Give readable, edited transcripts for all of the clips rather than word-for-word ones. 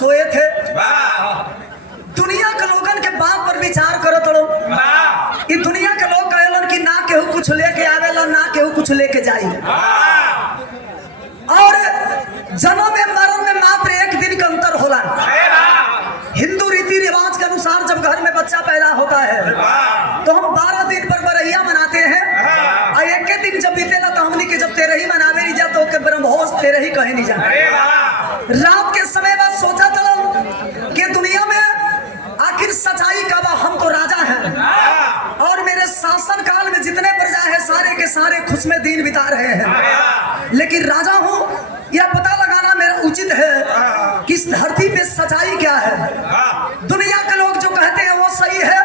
सोए थे। दुनिया के लोगन के बात पर विचार करत रहो। ई दुनिया के लोग कहलन कि ना केहू कुछ लेके आवेला ना केहू कुछ लेके जाई, और जन्म में मरण में मात्र एक दिन का अंतर होला। हिंदू रीति रिवाज के अनुसार जब घर में बच्चा पैदा होता है तो हम 12 दिन पर बरैया मनाते हैं, और एक दिन जब बीतेला तो हमनी के जब तेरही मनावे नहीं जा तो के ब्रह्मोस तेरही कहे नहीं जा। रात के समय बाद सोचा चलो कि दुनिया में आखिर सच्चाई का बा, हम तो राजा हैं और मेरे शासन काल में जितने प्रजा है सारे के सारे खुश में दिन बिता रहे हैं, लेकिन राजा हूँ यह पता लगाना मेरा उचित है कि इस धरती पे सच्चाई क्या है। दुनिया के लोग जो कहते हैं वो सही है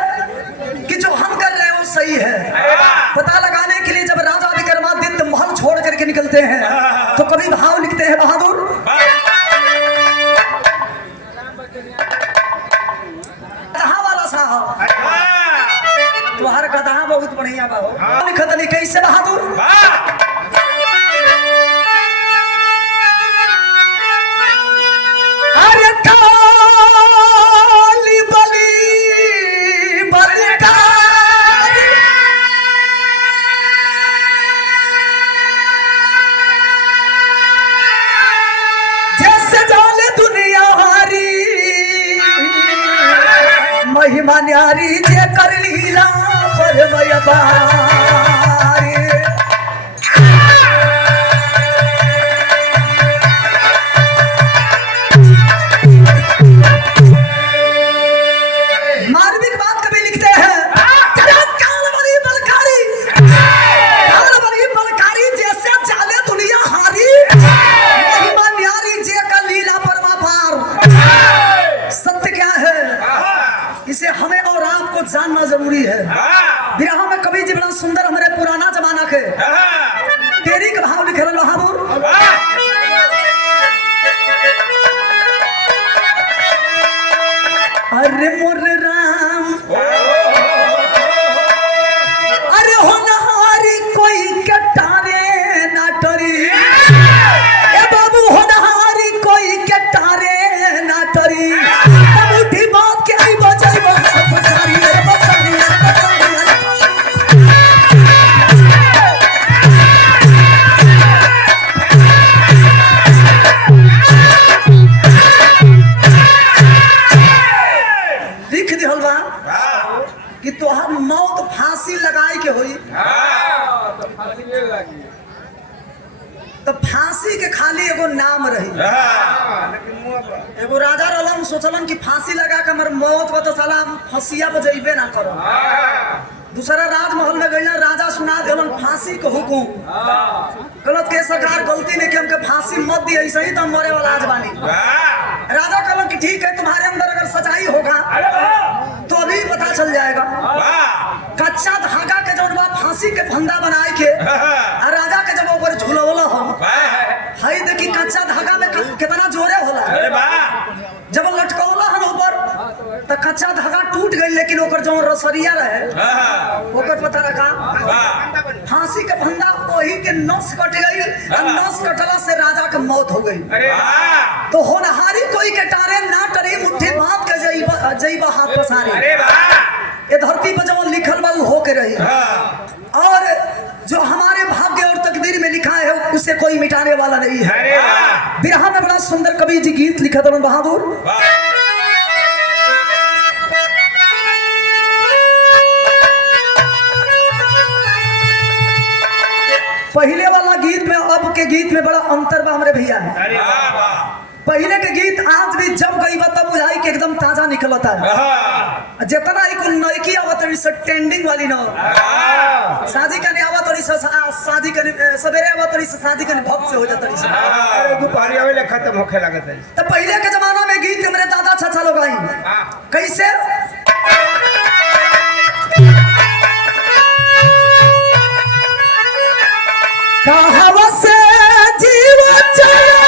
कि जो हम कर रहे हैं वो सही है। पता लगाने के लिए जब राजा विक्रमादित्य महल छोड़ करके निकलते हैं तो कभी भाव लिखते हैं बहादुर, कहाँ वाला साहब तुम्हारा कदहा बहुत बढ़िया बा लिखत नहीं कैसे बहादुर। अरे काली बली बलिदानी जैसे जाने दुनिया हारी महिमा न्यारी जे कर लीला पर मार्मिक बात कभी लिखते हैं जैसे चाले दुनिया हारी महिमा न्यारी जे का लीला परमापार। सत्य क्या है इसे हमें और आपको जानना जरूरी है। विरह में कवि जी बड़ा सुंदर हमारे पुराना जमाना के तेरी का भाव लिखे बहादुर। अरे मोर राम अरे होनहारी कोई कटारे ना टरी, ए बाबू होनहारी कोई कटारे ना टरी, उठी बात के आई बचाई बसारी बसारी लिख दिहल बा कि तोहर मौत फांसी लगाए के होई। तो फांसी के खाली एगो नाम रही। एगो राजा रहलन सोचलन कि फांसी लगा के हमर मौत बता साला फंसिया पर जइबे ना करो। दूसरा राजमहल में गइला राजा सुना देलन फांसी के हुकुम। गलत के सरकार गलती ने कि हमके फांसी मत दी, ऐसे ही तो हम मरे वाला आज बानी। राजा कहलन कि ठीक है तुम्हारे अंदर अगर सच्चाई होगा तो अभी पता चल जाएगा। कच्चा धागा के जब फांसी के फंदा बनाए के राजा के जब ऊपर झुलवला हो हई देखी कच्चा धागा में कितना जोरे होला। जब लटकौला हन ऊपर तो कच्चा धागा टूट गई, लेकिन ओकर जो रसरिया रहे ओकर पता रखा फांसी के फंदा वही के नस कट गई, नस कटला से राजा के मौत हो गई। तो होनहारी कोई के टारे ना टरी मुट्ठी बांध के जइबा हाथ पसारे। ये धरती पर जब लिखल बा हो के रही, और जो हमारे भाग्य और तकदीर में लिखा है उसे कोई मिटाने वाला नहीं है। बिरहा में बड़ा सुंदर कवि जी गीत लिखा था बहादुर। पहले वाला गीत में अब के गीत में बड़ा अंतर बा हमारे भैया। पहले के गीत आज भी जब गई बा तब बुझाई के एकदम ताजा निकलता है। जितना ही कुल नयकी आवत रही ट्रेंडिंग वाली ना शादी करने आवत रही शादी करने सवेरे आवत रही शादी करने भक्त से हो जाता रही दोपहरी आवे खत्म होखे लागत है। तो पहले के जमाना में गीत मेरे दादा चाचा लोग आई कैसे कहावा से जीवन चला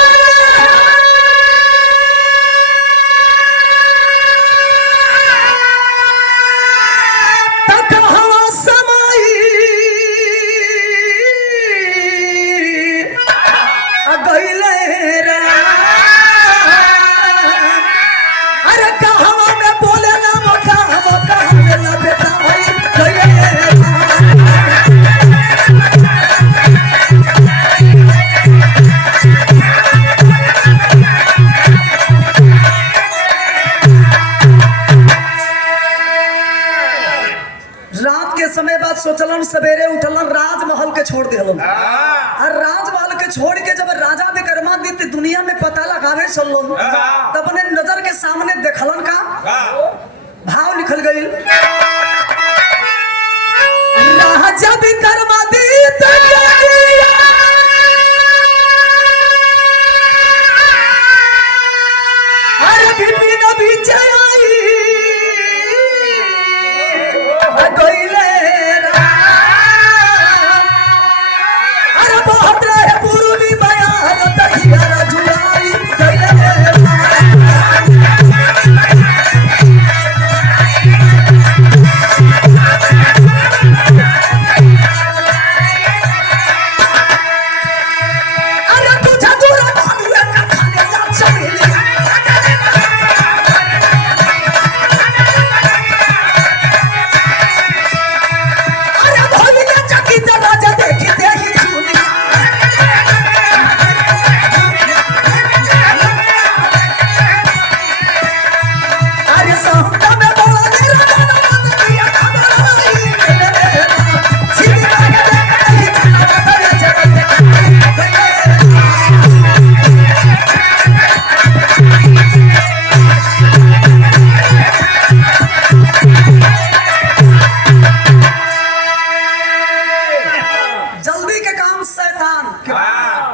सवेरे उठलन राजमहल के छोड़ दिलन और राजमहल के छोड़ के जब राजा विक्रमादित्य दुनिया में पता लगावे चलन तब अपने नजर के सामने देखलन का भाव लिखल गई राजा विक्रमादित्य अरे विपिन विजय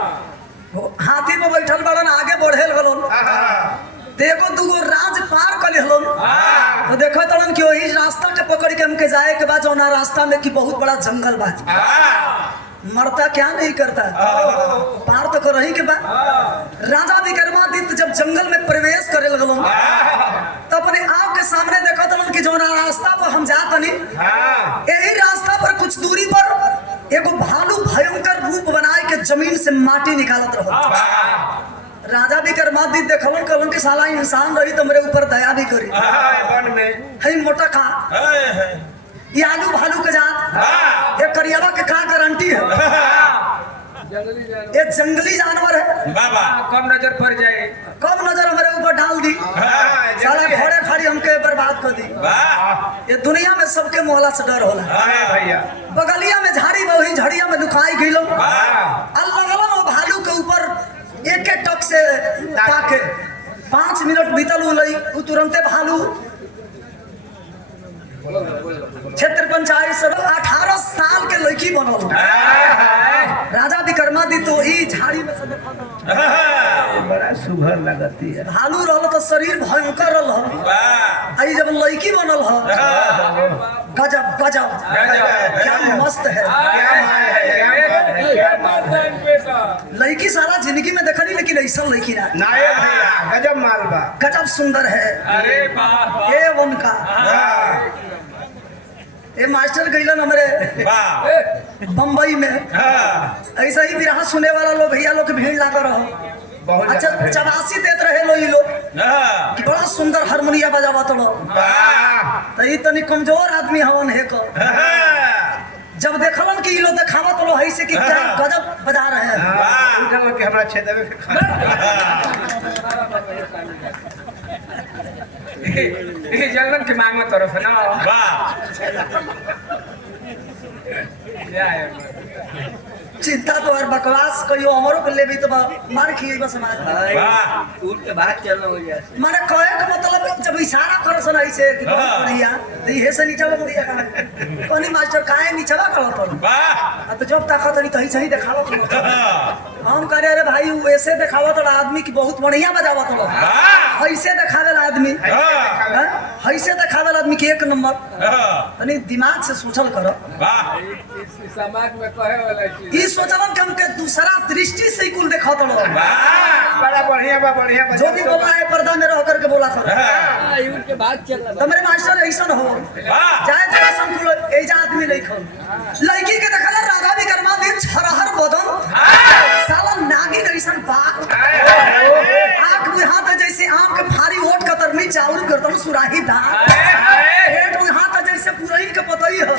हाथी पे बैठल बड़न आगे बढ़ेल गलन देखो दुगो राज पार कर लेहलन तो देखो तड़न कि वही रास्ता के पकड़ के हमके जाए के बाद जौना रास्ता में कि बहुत बड़ा जंगल बा मरता क्या नहीं करता पार तो कर रही के बाद राजा विक्रमादित्य जब जंगल में प्रवेश करे लगलन तो अपने आप के सामने देखो तड़न कि जौना रास्ता पर हम जात नहीं यही रास्ता पर कुछ दूरी पर एगो भालू भयंकर रूप बनाए के जमीन से माटी निकालत रहो राजा विक्रमादित्य देखलन कलन के साला इंसान रही तो मेरे ऊपर दया भी करी वन में है मोटा खा ये आलू भालू के जात ये करियावा के का गारंटी है ये जंगली जानवर है बाबा कम नजर पड़ जाए कम नजर हमारे ऊपर डाल दी साला खड़े खड़ी हमके बर्बाद कर दी ये दुनिया में सबके मोहला से डर होला भैया बगलिया में झाड़ी बहुी झड़िया में लुकाई गई लोग वो भालू के ऊपर एक एक टक से ताके 5 मिनट बीतल उ तुरंते भालू क्षेत्र पंचायत से 18 साल के लड़की बनल राजा विक्रमादित्य तो ई झाड़ी में से बड़ा सुघर लगती है भालू रहल तो शरीर भयंकर रहल आई जब लड़की बनल ह गजब गजब क्या मस्त है लड़की सारा जिंदगी में देखनी लेकिन ऐसा लड़की ना गजब मालबा गजब सुंदर है अरे वाह ये उनका ये मास्टर गईलन हमारे बम्बई में ऐसा ही विराह सुने वाला लोग भैया लोग के भीड़ लगा रहो अच्छा चबासी देते रहे लो ये लोग कि बड़ा सुंदर हारमोनिया बजावा तो तो ये तनी कमजोर आदमी हवन है को जब देखलन कि ये लोग देखावा तो है से कि क्या गजब बजा रहे हैं कि हमरा क्षेत्र में ये जंगल की मांग में तरफ है ना चिंता तो और बकवास कहियो हमरो के लेबी तो मार खिए बस मार उठ के बात चलना हो गया माने कहे का मतलब जब इशारा कर सुनाई से कि बहुत बढ़िया तो ये से नीचे लग दिया का कोनी मास्टर काहे नीचे लगा कर वाह तो जब ताकत नहीं कहीं सही दिखावा तो हम कह रहे अरे भाई वो ऐसे दिखावा तो आदमी की बहुत बढ़िया बजावा तो ऐसे दिखावेला आदमी ऐसे दिखावेला आदमी की 1 नंबर तनी दिमाग से सोचल करो समाज में कहे वाला चीज ई सोचलन कि हमके दूसरा दृष्टि से कुल देखा तो बड़ा बढ़िया बा बढ़िया जो भी बोल रहा है पर्दा में रह करके बोला करो उठ के बात चलना तो मेरे मास्टर ऐसा न हो जाए जरा संकुल ऐजा आदमी नहीं खो लड़की के देखला राधा विक्रमादित्य छरहर बदन साला नागिन ऐसा बात आंख में हाथ जैसे आम के भारी ओट कतरनी चाउर गर्दन सुराही दांत पेट में हाथ जैसे पुरई के पतई है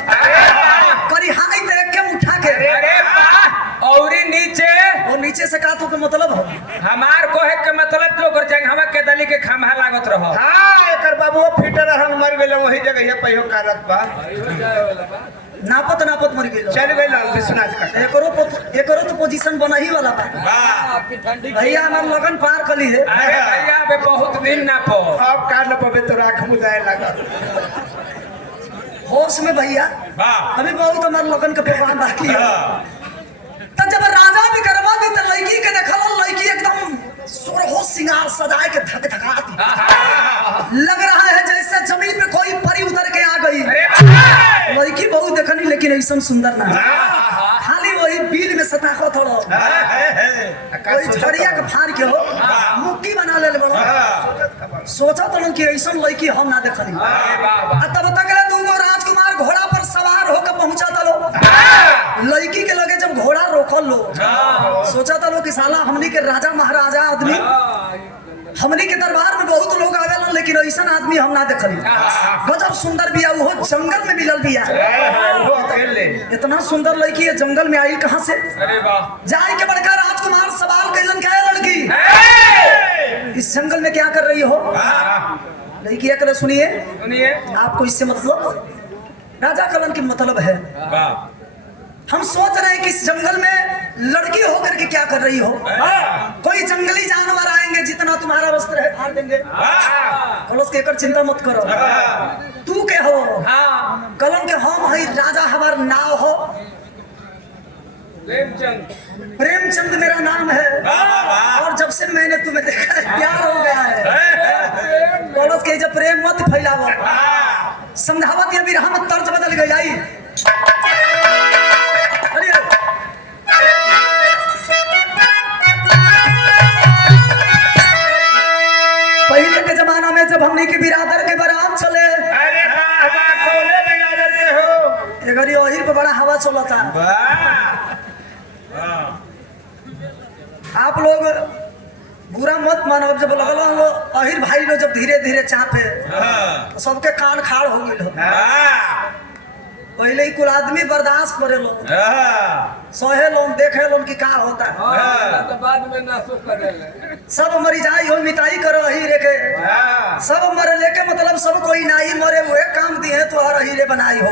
करी हाई देख के उठा के और नीचे और नीचे से का तो के मतलब हो हमार कोहे के मतलब तो कर जाए हम के दली के खंभा लागत रहो हां एकर बाबू फिटर हम मर गेल वही जगह पे पहियो कारत बा नापत नापत मर गई चल गई विश्वनाथ का एकरो तो पोजीशन बना ही वाला बा आपकी ठंडी भैया हमार लगन पार कली है अरे भैया बे बहुत दिन ना पो अब का न पवे तो राख मुदाए लगा होश में भैया वाह अभी बहुत हमार लगन के प्रोग्राम बाकी है तब जब राजा भी करवा दी तो लड़की के देखल लड़की एकदम सोरहो सिंगार सजाए के धक धका लग रहा है जैसे जमीन पे कोई परी उतर के आ गई लड़की बहुत देखनी लेकिन ऐसा सुंदर ना खाली वही बिल में सताको थोड़ो कोई छड़िया के फाड़ के हो मुक्की बना ले बड़ो सोचा तो कि ऐसा लड़की हम ना देखनी तब तक दूगो राजकुमार घोड़ा पर सवार होकर पहुंचा तलो लड़की के लगे जब घोड़ा रोकल लो सोचा तलो कि साला हमनी के राजा महाराजा आदमी हमनी के दरबार में बहुत लोग आवेलन लेकिन ऐसा आदमी हम ना देखली गजब सुंदर बिया वो जंगल में मिलल बिया वो अकेले इतना सुंदर लड़की है जंगल में आई कहां से अरे वाह जाए के बड़का राजकुमार सवाल कैलन क्या है लड़की इस जंगल में क्या कर रही हो लड़की अकेले सुनिए सुनिए आपको इससे मतलब राजा कलन की मतलब है वाह हम सोच रहे हैं कि इस जंगल में लड़की होकर के क्या कर रही हो कोई जंगली जानवर आएंगे जितना तुम्हारा वस्त्र है फाड़ देंगे कलश के कर चिंता मत करो तू के हो कलम के हम है राजा हमार नाव हो प्रेमचंद मेरा नाम है और जब से मैंने तुम्हें देखा है प्यार हो गया है कलश के जब प्रेम मत फैलाओ समझावत या विरह में तर्ज बदल गई आई पहले के जमाना में जब हमने की बिरादर के बारात चले अरे हां खोले बिगाड़ दे हो ये घड़ी ओहिर पे बड़ा हवा चलता आप लोग बुरा मत मानो जब लगल अहिर भाई लोग जब धीरे धीरे चापे तो सबके कान खाड़ हो गई पहले ही कुल आदमी बर्दाश्त करे लो सहे लोन देखे लोन की का होता है तो बाद में ना सुख कर सब मरी जाई हो मिटाई करो अही रे के सब मरे लेके मतलब सब कोई नाही मरे हुए काम दिए तो हर अही रे बनाई हो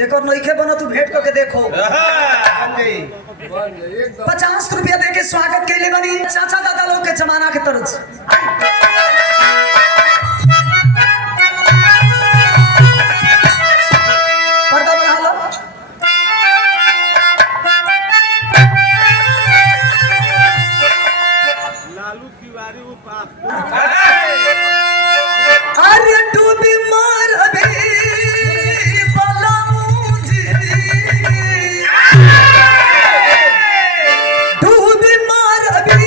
जेकर नइखे बनो तू भेंट करके देखो 50 रुपया दे के स्वागत के लिए बनी चाचा दादा लोग के जमाना के तरज पर्दा बढ़ा लो लालू तिवारी वो पास अरे डूबी मार अभी डूबी मार अभी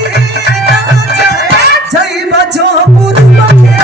जय बजो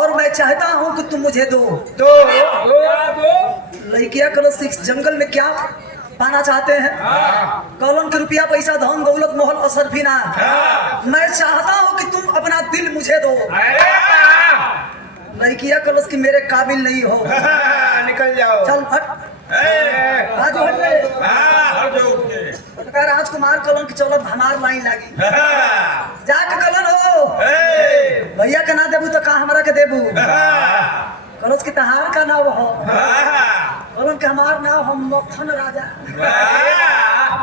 और मैं चाहता हूँ कि तुम मुझे दो लड़कियां कलो जंगल में क्या पाना चाहते हैं कॉलोन के रुपया पैसा धन दौलत मोहल असरफी ना मैं चाहता हूँ कि तुम अपना दिल मुझे दो लड़कियां कलश की मेरे काबिल नहीं हो निकल जाओ चल हट आज हट छोटका राजकुमार कहलन कि चलो हमार लाइन लागी जाके कहलन हो भैया के ना देबू तो का हमरा के देबू कहलस कि तहार का नाम हो कहलन कि हमार नाम हम मक्खन राजा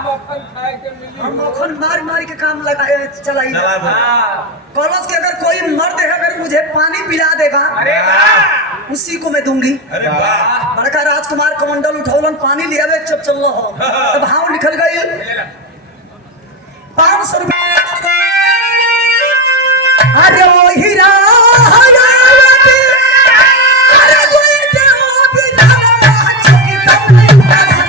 मक्खन खाए के मिली हम मक्खन मार मार के काम लगाए चलाई कहलस कि अगर कोई मर्द है अगर मुझे पानी पिला देगा उसी को मैं दूंगी बड़का राजकुमार कमंडल उठौलन पानी ले आवे चुप चल हो तब भाव निकल गई 500 रुपया अरे ओ हीरा अरे कोई देहो बिना चुकी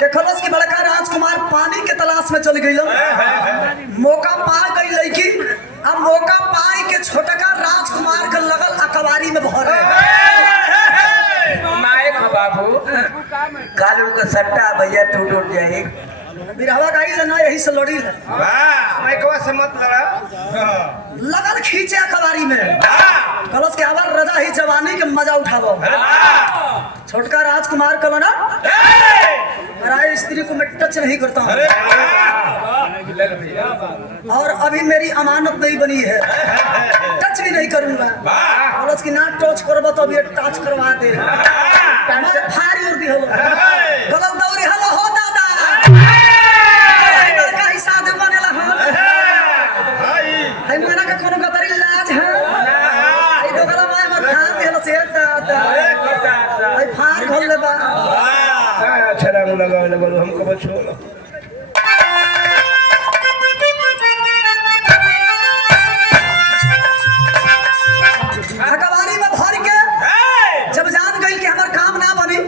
देखलस कि बड़का राजकुमार पानी के तलाश में चल गई मौका पा गई लड़की अब मौका पाई के छोटका राजकुमार के लगल अकबारी में भरे माइक बाबू कालू का सट्टा भैया टूट उठ जाए बिरहवा गाई लेना यही से लड़ी है माइकवा से मत लड़ा लगल खींचे अकबारी में कलश के आवर रजा ही जवानी के मजा उठावो छोटका राजकुमार कलो ना मेरा स्त्री को मैं टच नहीं करता हूँ और अभी मेरी अमानत नहीं बनी है टच भी नहीं करूंगा कलश की ना टच करबो तो अभी टच करवा दे भारी उर्दी हो गलत दौरी हलो हो दादा लड़का ही साधु बनेला हो हम मना का कोनो गतरी लाज है आई दोगला माय मत खान देला से दादा आई फार खोल ले बा छरा लगा बोलो हमको बचो अकबारी में भर के जब जान गई कि हमार काम ना बनी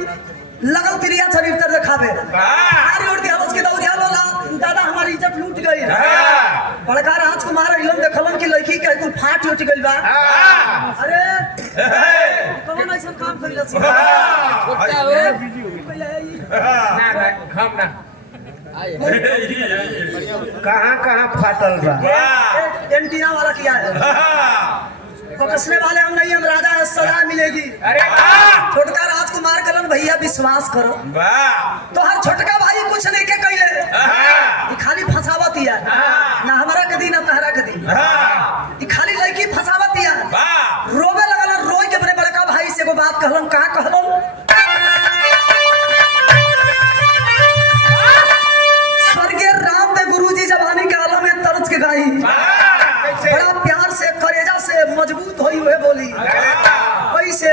लगल क्रिया चरित्र दिखावे अरे उड़ दिया उसके दौड़िया बोला दादा हमारी इज्जत लूट गई बड़का राजकुमार इलम देखलन कि लड़की के कुल फाट उठ गइल बा अरे कौन ऐसा काम कइला छी छोटा हो ना ना हम ना कहाँ फाटल बा एंटीना वाला किया है कसने वाले हम नहीं हम राजा है सदा मिलेगी अरे छोटका राजकुमार कलन भैया विश्वास करो तो हर छोटका भाई कुछ नहीं के कइले खाली फसावत हिया ना हमारा कदी ना तहरा कदी खाली लड़की फसावत हिया रोवे लगल रोई के बड़े बड़का भाई से एगो बात कहलन का कहलन स्वर्गीय रामदेव गुरुजी जवानी के आलम में तर्ज के गाई बड़ा प्यार से करेजा से मजबूत होई हुए बोली कैसे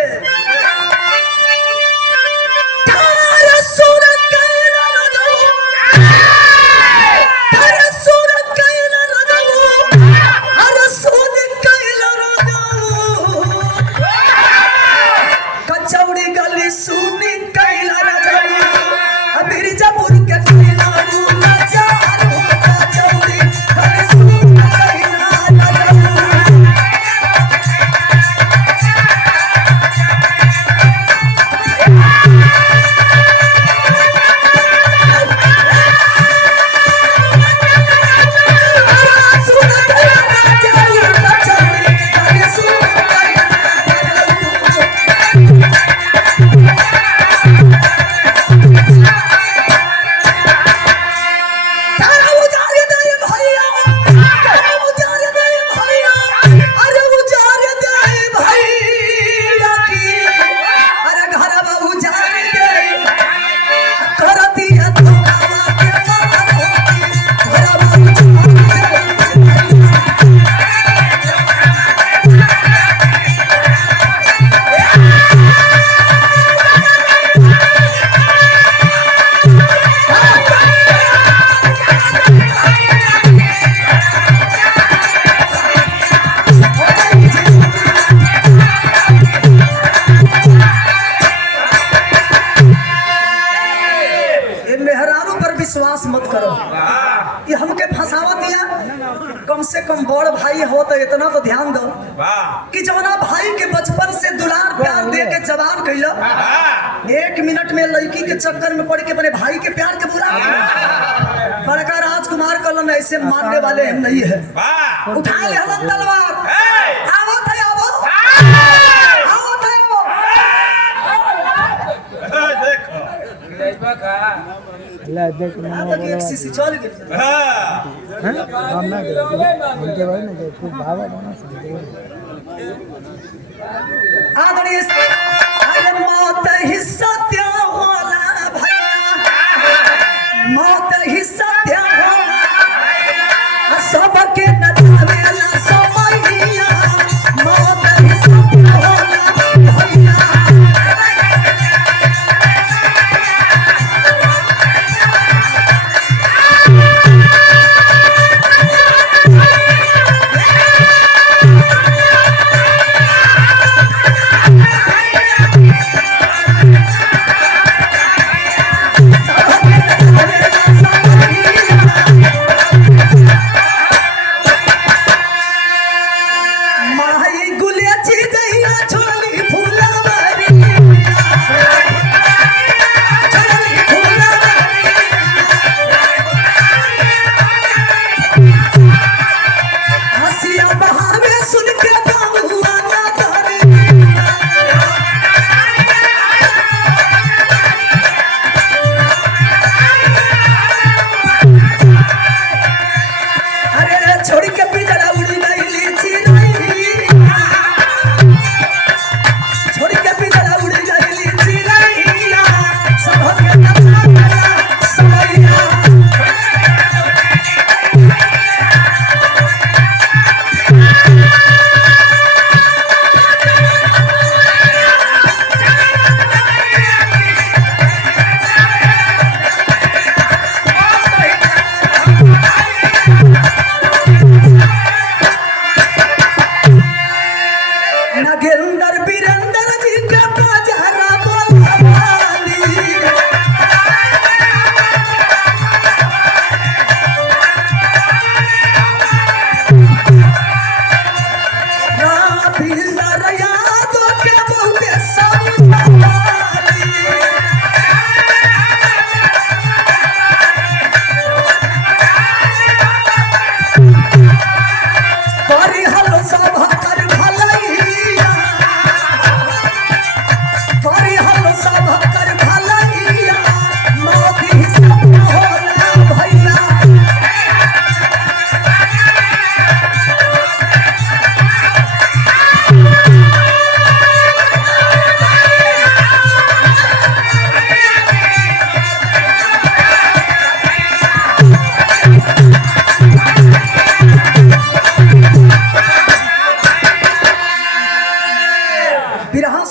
विश्वास मत करो कि हमके फंसावत या कम से कम बड़ भाई हो तो इतना तो ध्यान दो कि जवना भाई के बचपन से दुलार प्यार दे के जवान कैला 1 मिनट में लड़की के चक्कर में पड़ के अपने भाई के प्यार के बुरा बड़का राजकुमार कलन ऐसे मारने वाले हम नहीं है। उठा ले हम तलवार, आवत है आवो आवत है वो देखो का आदत एक सीसी चल गई। आदरणीय अरे मौत ही सत्य होला भैया, मौत ही सत्य होला सबके नचावेला समैया, मौत ही सत्य होला भैया।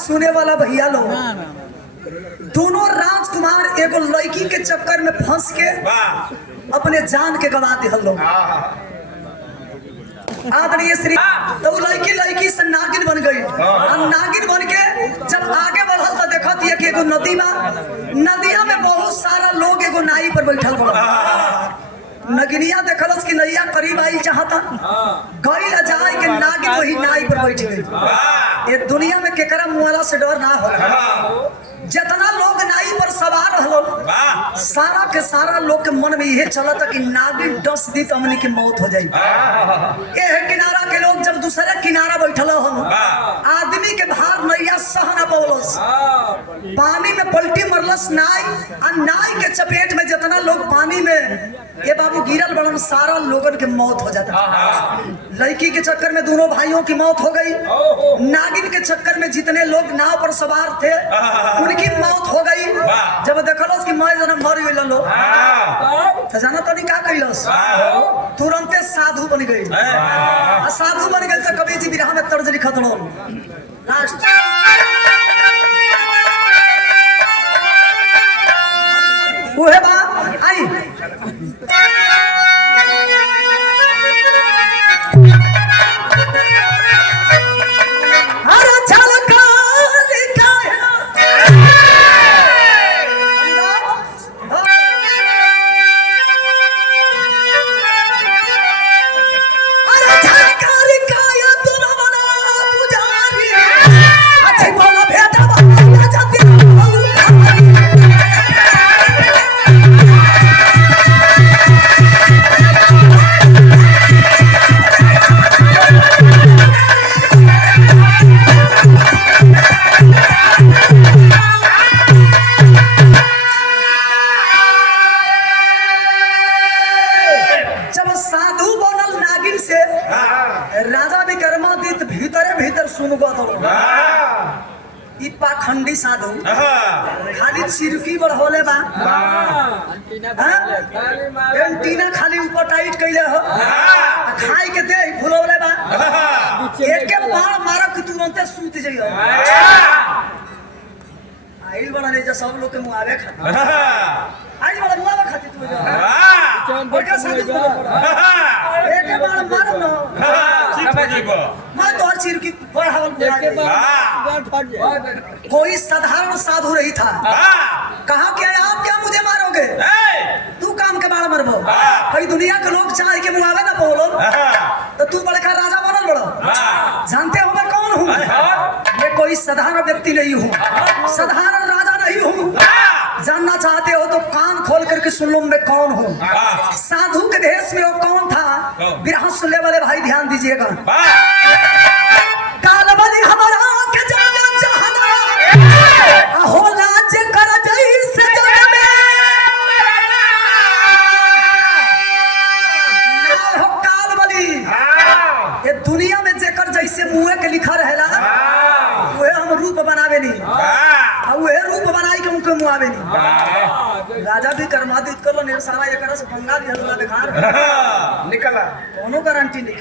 सुने वाला भैया लोग, दोनों राजकुमार एगो लड़की के चक्कर में फंस के अपने जान के गवा दिहल लोग। आदरणीय श्री तो लड़की से नागिन बन गई और नागिन बन के जब आगे बढ़ल तो देखत कि एगो नदी बा, नदिया में बहुत सारा लोग एगो नाई पर बैठल बा। नगिनिया देखलस कि नैया करीब आई चाहता गई ला जाए के नागिन वही नाई पर बैठ गई। ये दुनिया में केकरा मुआला से डर ना होला। जितना लोग नाई पर सवार रहलो सारा के सारा लोग के मन में यह चलता कि नागिन डस दी तो हमनी की मौत हो जाई। ये है किनारा के लोग जब दूसरे किनारा बैठल हम आदमी के भार नैया सह ना पौलस, पानी में पलटी मरलस नाई और नाई के चपेट में जितना लोग पानी में ये बाबू गिरल बड़न सारा लोगन के मौत हो जाता। लड़की के चक्कर में दोनों भाइयों की मौत हो गई, नागिन के चक्कर में जितने लोग नाव पर सवार थे उनकी मौत हो गई। जब देखलस कि मैं जन्म मर गई लो तो जाना तो नहीं का कैलस, तुरंत साधु बन गई। साधु बन गई तो कबीर जी बिरहा में तर्ज लिखत रहो लास्ट वो है बात आई राजा विक्रमादित्य भीतरे भीतर सुनगत हो ई पाखंडी साधु खाली चिरकी बढ़ोले बा एंटीना खाली ऊपर टाइट कइले हो खाई के दे फुलौले बा एक के बाण मारब कि तुरंते सूत जइयो आइल बड़ा ले जा सब लोग के मुआवे खातिर आइल बड़ा मुआवे खातिर तू जा बड़का साधु एक के बाण मारब न मैं तो चिरकी बढ़ावल कोई साधारण साधु नहीं था कहा कि आप क्या मुझे मारोगे तू काम के बाण मरबो कई दुनिया के लोग चाहे के मुआवे ना बोलो तो तू बड़का राजा बनल बड़ो जानते हो मैं कौन हूँ मैं कोई साधारण व्यक्ति नहीं हूँ साधारण राजा नहीं हूँ जानना चाहते हो तो कान खोल करके सुन लो मैं कौन हूँ साधु के देश में वो कौन था बिरहा सुनने वाले भाई ध्यान दीजिएगा कालबली हमारा के जाना चाहना हो लाज कर जैसे जग में ना हो कालबली ये दुनिया में जेकर जैसे मुंह के लिखा रहेला वह हम रूप बनावे नहीं और वह रूप बनाई के उनके मुंह आवे नहीं राजा भी कर्मादित कर लो ने सारा एकरा से पंगा लिया होला दिखा निकला कोनो गारंटी नहीं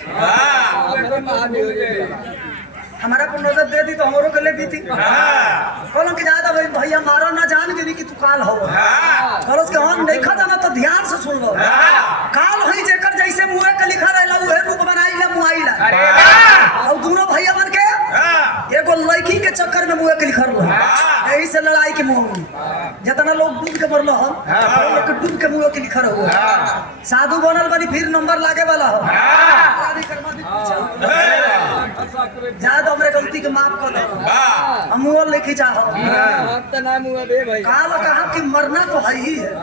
हमारा को नजर दे दी तो हमरो के ले बीती कहलो कि ज्यादा भैया मारो ना जान के कि तू काल हो कहलो के हम नहीं खाता ना तो ध्यान से सुन लो काल होई जेकर जैसे मुंह के लिखा रहला उहे रूप बनाईला मुआईला अरे वाह और दोनों भैया बन के एगो लड़की के चक्कर में मुंह के लिखा रहला यही से लड़ाई के मुंह जितना लोग डूब के मरलो हम लोग डूब के मुंह के लिखा रहो साधु बनल बनी फिर नंबर लागे वाला हो ज्यादा हमरे गलती के माफ कर दो हम मुंह लेके चाहो अब तो नाम हुआ बे भाई काल कहा कि मरना तो है ही है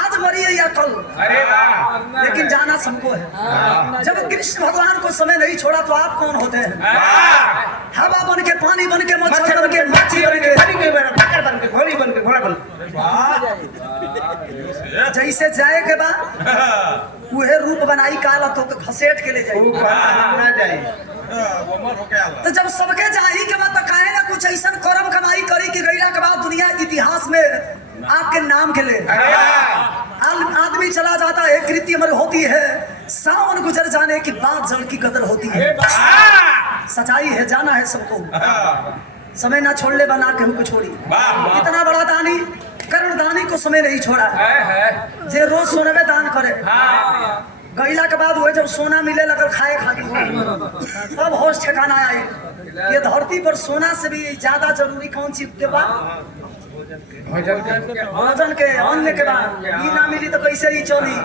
आज मरिए या कल अरे वाह लेकिन जाना सबको है जब कृष्ण भगवान को समय नहीं छोड़ा तो आप कौन होते हैं हवा बन के पानी बन के मच्छर बन के मच्छी बन के घोड़ी बन के घोड़ा बन जैसे जाए के बाद वह रूप बनाई काला तो घसेट के ले जाए ना जाए तो जब सबके जाही के बाद तो काहे ना कुछ ऐसा कर्म कमाई करी कि गईला के बाद दुनिया इतिहास में आपके नाम के ले आदमी चला जाता है कृति अमर होती है सावन गुजर जाने के बाद जल की कदर होती है सच्चाई है जाना है सबको समय ना छोड़ने बना के हमको छोड़ी इतना बड़ा दानी करुण दानी को समय नहीं छोड़ा जे रोज सोने में दान करे गईला के बाद वो जब सोना मिले लगल खाए खाती तब होश ठिकाना आई ये धरती पर सोना से भी ज्यादा जरूरी कौन चीज के बाद भोजन के अन्न के बाद ई ना मिली तो कैसे ही चली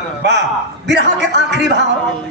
बिरहा के आखिरी भाव